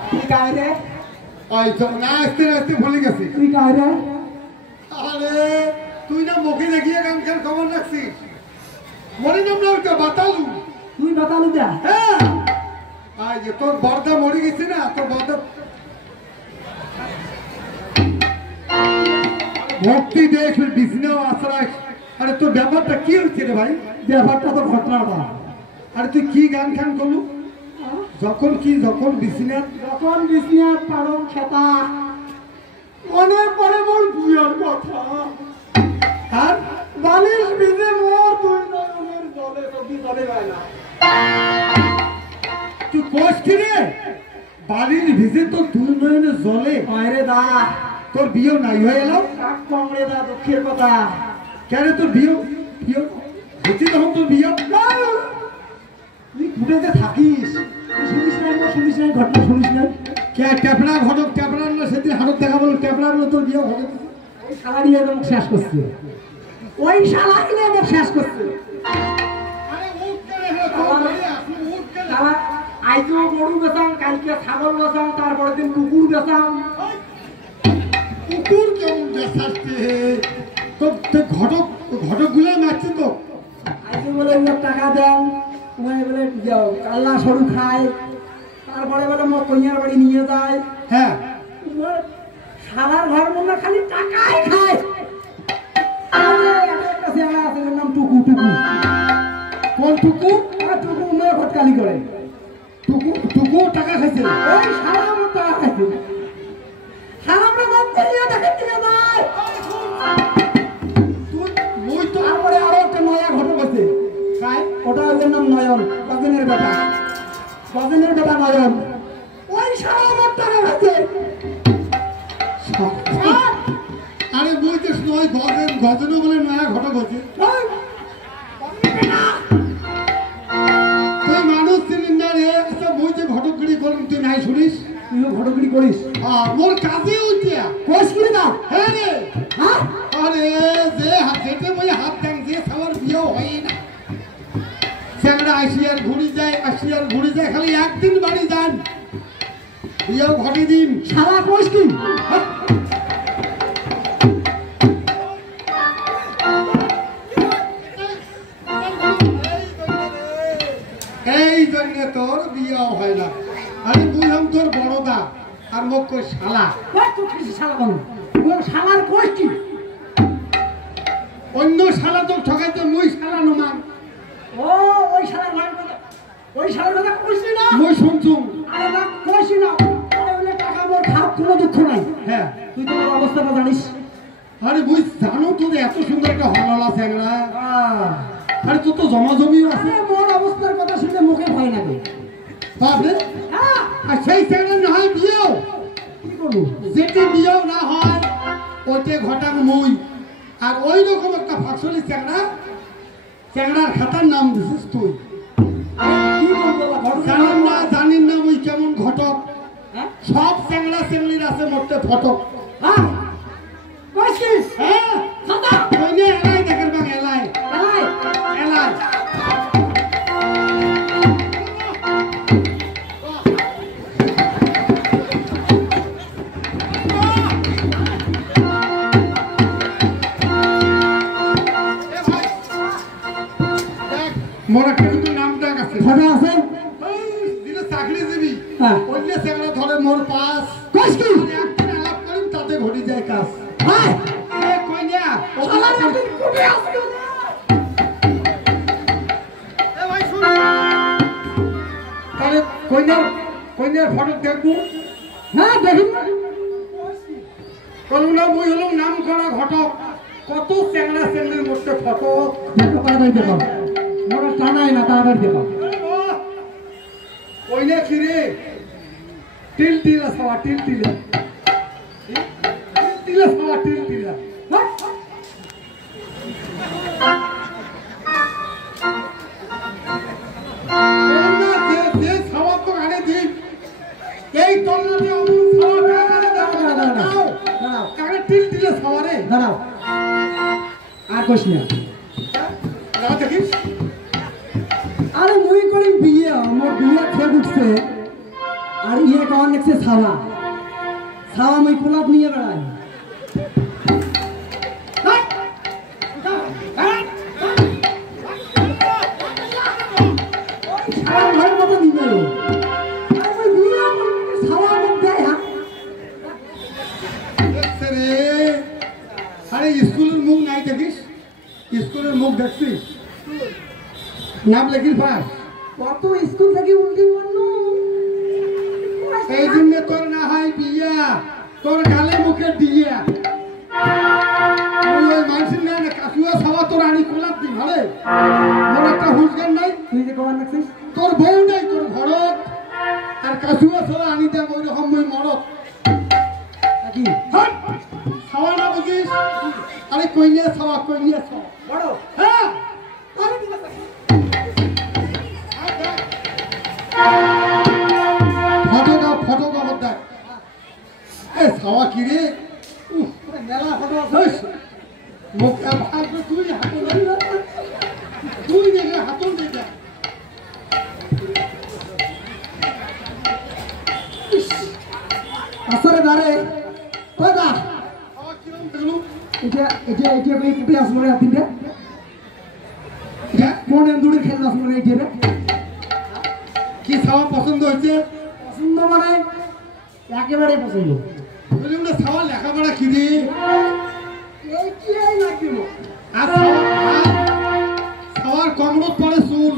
তুই কায় রে? ওই তো না আস্তে আস্তে ভুলে গেছি। তুই কায় রে? আরে তুই না মুখে দেখিয়ে গান খেল খবর রাখছিস। মরে নাম না ওইটা বাতালু। তুই বাতালু দা? হ্যাঁ আই যে তোর বর্দা মরে গেছে না, তোর বর্দা ভক্তি দেখ বিষ্ণু আশ্রয়। আরে তোর ব্যাপারটা কি হচ্ছে রে ভাই? ব্যাপারটা তো ঘটনাটা। আরে তুই কি গান খান করলু? যখন বিষ্ণার পারম খেতা মনে পড়ে মোর বিয়ের কথা। আর বালিশ ভিজে মোর দুই নয়নের জলে নদী জলে যায় না। তুই কোষ কি রে? বালির ভিজে তোর দুই নয়নে জলে? আরে দা তোর বিয়ে নাই হয়ে এলো? কাক কমরে দা দুঃখের কথা। কেন তোর বিয়ে হচ্ছে তখন তোর বিয়ে? তুই ঘুরেতে থাকিস, তুই শুনিস না ঘটনা শুনিস না? কে ট্যাপড়া ঘটক ট্যাপড়ার না সেদিন হাটক দেখা বলো ট্যাপড়ার না তোর বিয়ে ঘটে? ওই শালা নিয়ে একদম শেষ করছে, ওই শালা নিয়ে একদম শেষ করছে। আরে উঠ কেন হে তোর ভাইয়া তুই উঠ কেন? শালা আইজো গরু বেচাম, কালকে ছাগল বেচাম, তারপরের দিন কুকুর বেচাম। কুকুর কেমন দেখাচ্ছে? তো ঘটক গুলো মারছে তো। আইজো বলে টাকা দেন, ওই বলে কাল্লা সরু খায়, তারপরে বলে মো কন্যার বাড়ি নিয়ে যায়। হ্যাঁ সারার ঘর মনে খালি টাকাই খায়। একটা ছেলে আছে ওর নাম টুকু। কোন টুকু? টুকু মেয়ে ঘটকালি করে। টুকু টাকা খাইছে? ওই সারা আমার টাকা খাইছে। সারা আমরা মন করিয়ে টাকা দিয়ে যায়। ওই তো তারপরে আরো একটা নয়া ঘটক আছে, ওটা ওর নাম নয়ন, গজনের বেটা নয়ন। ওই সারা আমার টাকা খাইছে। আরে বইতেছ নয় গজনও বলে নয়া ঘটক হচ্ছে। তুই মানুষ চিনিস না রে। আচ্ছা বইতে ঘটকগিরি করুন তুই নাই শুনিস? তুইও ঘটকগিরি করিস? মোর কাজে উঠিয়া কোষ কিনে দাও। হ্যাঁ রে। হ্যাঁ আরে যে যেতে বই হাত দেন যে সবার বিয়েও হয় না। সেখানে আসিয়ার ঘুরি যায় খালি একদিন বাড়ি যান বিয়েও ঘটে দিন। শালা কোষ কি? এই জন্য তোর বিয়েও হয় না। আমি বুঝলাম তোর বড়দা আর মুখ কই শালা। শালা বলো শালার কোষ কি? অন্য শালা তো ঠকাইতে মুই শালা নমান। ও ওই শালার কথা কইছি না? মুই শুনছুম। আরে না কইছি না। আরে বলে টাকা মোর খাপ কোনো দুঃখ নাই। হ্যাঁ তুই তো অবস্থাটা জানিস। আরে বুঝ জানো তোর এত সুন্দর একটা হললা স্যাংরা। আরে তোর তো জমিও আছে। মোর অবস্থার কথা শুনে মুখে ভয় লাগে। বাপরে হ্যাঁ আর সেই স্যাংরা না হয় বিয়েও কি করবো? যেটি বিয়েও না হয় ওইতে ঘটাং মুই। আর ওই রকম একটা ফাঁকশলি চ্যাংড়ার খাতার নাম দিছিস তুই। কি বলবো? জানিন না মুই কেমন ঘটক। হ্যাঁ সব চ্যাংড়া চ্যাংড়ির আছে মধ্যে ফটক। হ্যাঁ কইছিস? হ্যাঁ খাতা কইনে এলাই দেখের বাং এলাই। মোর একটা কিন্তু নাম ডাক আছে। খাতা আছে? দিলে চাকরিজীবী। হ্যাঁ অন্য চ্যাংড়া ধরে মোর পাস। কইস কি? একদিন আলাপ করিম তাতে ঘটি যায় কাজ। হ্যাঁ কইনা শালা তুই কোটে আসছিস? তাহলে কইনার ফটক দেখবো। হ্যাঁ দেখিন না। বলুন না মুই হলাম নাম করা ঘটক। কত চ্যাংড়া চ্যাংড়ির মধ্যে ফটক। দেখো তাড়াতাড়ি দেখো। মোর টানাই না, তাড়াতাড়ি দেখো। কইনা কি রে? টিলটিলা সবা টিলটিলা। টিলটিলা সবা টিলটিলা। এই তল্লাতে অমন সবা দাও। কারে টিলটিলা সবা রে? দাঁড়াও আর কইস না। দেখিস আরে মুই করি বিয়ে, আমার বিয়ে খেয়ে উঠছে। আর ইয়ে কেমন দেখছে ছাওয়া ছাওয়া আমি কোলাপ নিয়ে বেড়াই ঘরের মতো নিয়ে গেল ছাওয়া মুখ দেয় হ্যাঁ দেখছে রে আরে স্কুলের মুখ নাই দেখিস স্কুলের মুখ দেখছিস নাম লেখিস পাস কত স্কুল থেকে উল্টি বললো এই জন্য তোর না হয় বিয়া তোর গালে মুখে দিয়া ওই মানুষের না কাশুয়া ছাওয়া তোর আনি কোলাপ দি ভালে তোর একটা হুঁশজ্ঞান নাই তুই যে কেমন দেখছিস তোর বউ নাই তোর ঘরত আর কাশুয়া ছাওয়া আনি দেয় ওই রকম মই মরত নাকি ছাওয়া না বুঝিস আরে কইনিয়া ছাওয়া বড় হ্যাঁ আরে ঠিক আছে ফটো কাপড় দেখ এ ছাওয়া কি রে মেলা ফটো আছে মুখ ভাগবে তুই হাতল তুই দেখে হাতল দিতে আসরে দাঁড়ে কয়দা ছাওয়া কিরম দেখলু এটা কই কুটি আসলে আতিনটা হ্যাঁ কোন এন্দুড়ি খেলা আসলে এইটা রে কি ছাওয়া পছন্দ হয়েছে পছন্দ মানে একেবারে পছন্দ বলি না ছাওয়া লেখাপড়া কি রে এই কি এই লাগিব আর ছাওয়ার কমরত পরে চুল